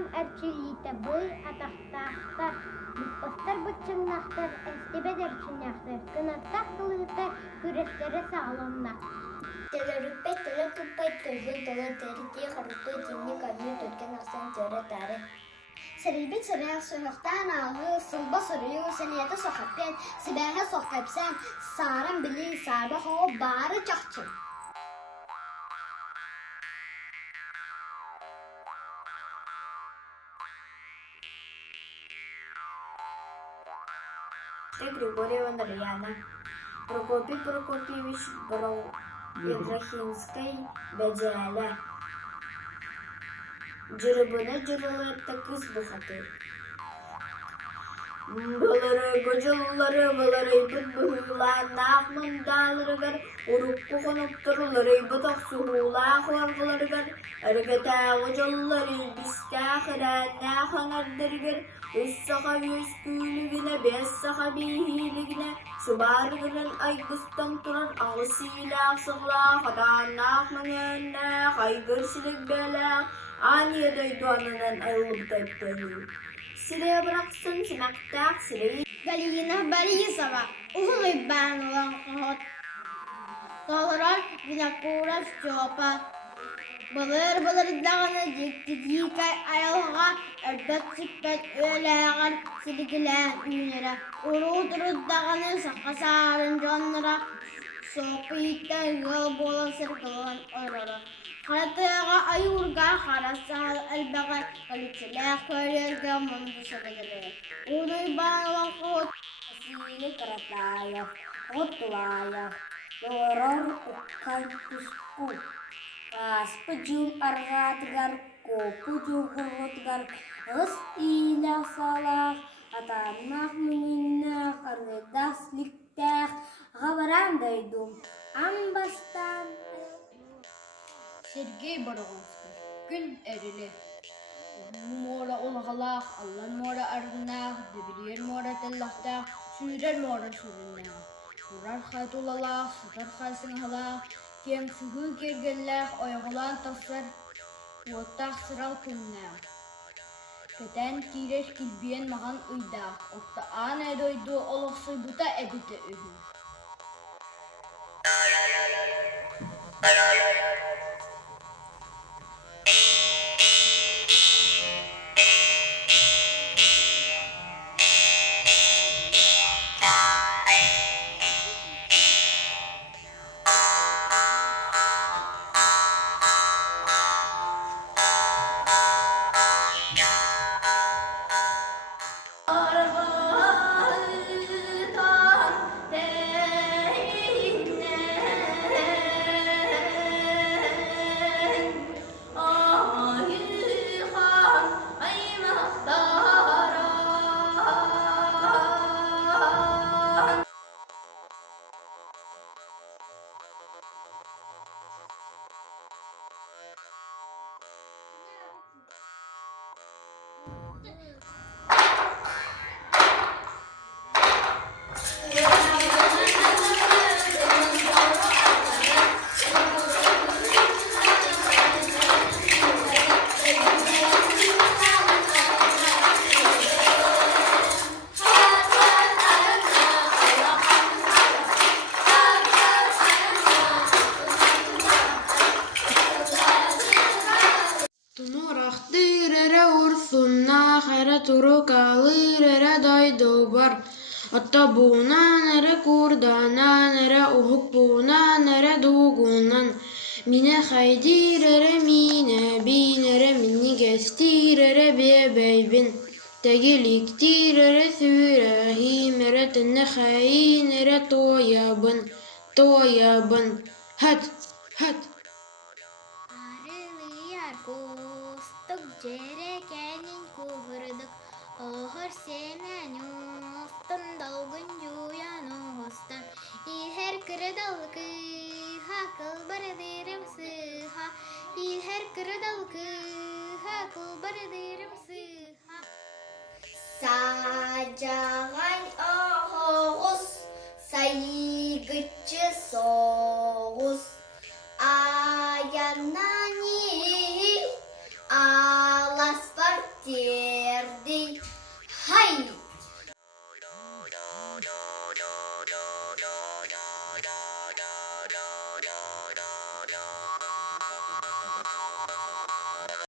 Ам әрчилите бый атақтақтар, бұтпастар бұтчыңнақтар, әстебедер чыңнақтар, кынаттақ қылығытар, күрестері сағылымна. Телерүппет, теле күппет, төлгін толы тәріке, қарыстой теңне кәбіне төлген ақсан төрі тәрі. Сәрелбет сөрәк сөрәқтан ағы, сылба сөрәйі сәнеті соқаппен, сібәғі соқапсан, сарын білі сарба хоғы бары чақчын. Григорьевна Рьяна, Прокопий Прокопьевич Еврахинской, Бәдиәлі. Жүрібіні жүрілетті күз бұқаты. Бұлары көжіллары, бұлары бұд бұғылан, нақмындалырығыр, ұрып құқынып тұрылары бұдық сұғыла қуарғыларығыр, әргеті ғыжыллары бістәқірән нақаңардырығыр, үс сақа өз күйлігіне, бес сақа бейхилігіне, шубарығырын айгыстан тұрар ағысыйлы ақсығыла, қатан нақмыңына, қайгыршылық бәләқ, Анедай дуанынан айлып тәттәлі. Сіре бірақсын сімәктәк сіре. Галина Борисова, ұғылы бән олан қағыт. Қалырар Винакура Степа. Бұлыр дағаны декті-декай айылға әрбәт сікпәт өләғар сілігілән үйнері. Ұру-тұру дағаны саққасарын жонныра. Соқы иттен ғыл болы сіргілін ұрыры. Қаратыға айурға қарасал әлбәға қалитілі көрерге мұнды сөйлегілі. Ұлы бағылан қот, әсейлі қаратайық, ғыттылайық, дұрар ұққан күску. Аспы жүн арғатығар, көпі жүн ғырғытығар, ғыс илі салақ, атанақ мүніннәқ, арғыдас ліктәқ, ғабарандайдым, амбастан. Сергей Боровский, күн әрілі. Мора олғалақ, Аллан мора арғынақ, дөбілер мора тәллақтақ, сүйрер мора сүріннақ. Урар қайт олалақ, сатар қайсыңғалақ, кем сүгі кергелләқ, ойғылан тасыр, оттақ сырал күннәқ. Кәтән тиреш кілбен маған ұйдақ, отта ан әдойду олықсы бұта әбіті үйін. Atta buunan ere kurdanan ere uhuk buunan ere dugunan mine haydir ere mine bin ere minni gestir ere bebeybin tegeliktir ere sürahim ere tenne hayin ere toyabın hat Arılıyar kustuk jere kenin kuvırdık Ohor semenyu dalgın juyanı hostan İher kırdalkı hakıl baradirim sıha İher kırdalkı hakıl baradirim sıha Sajağa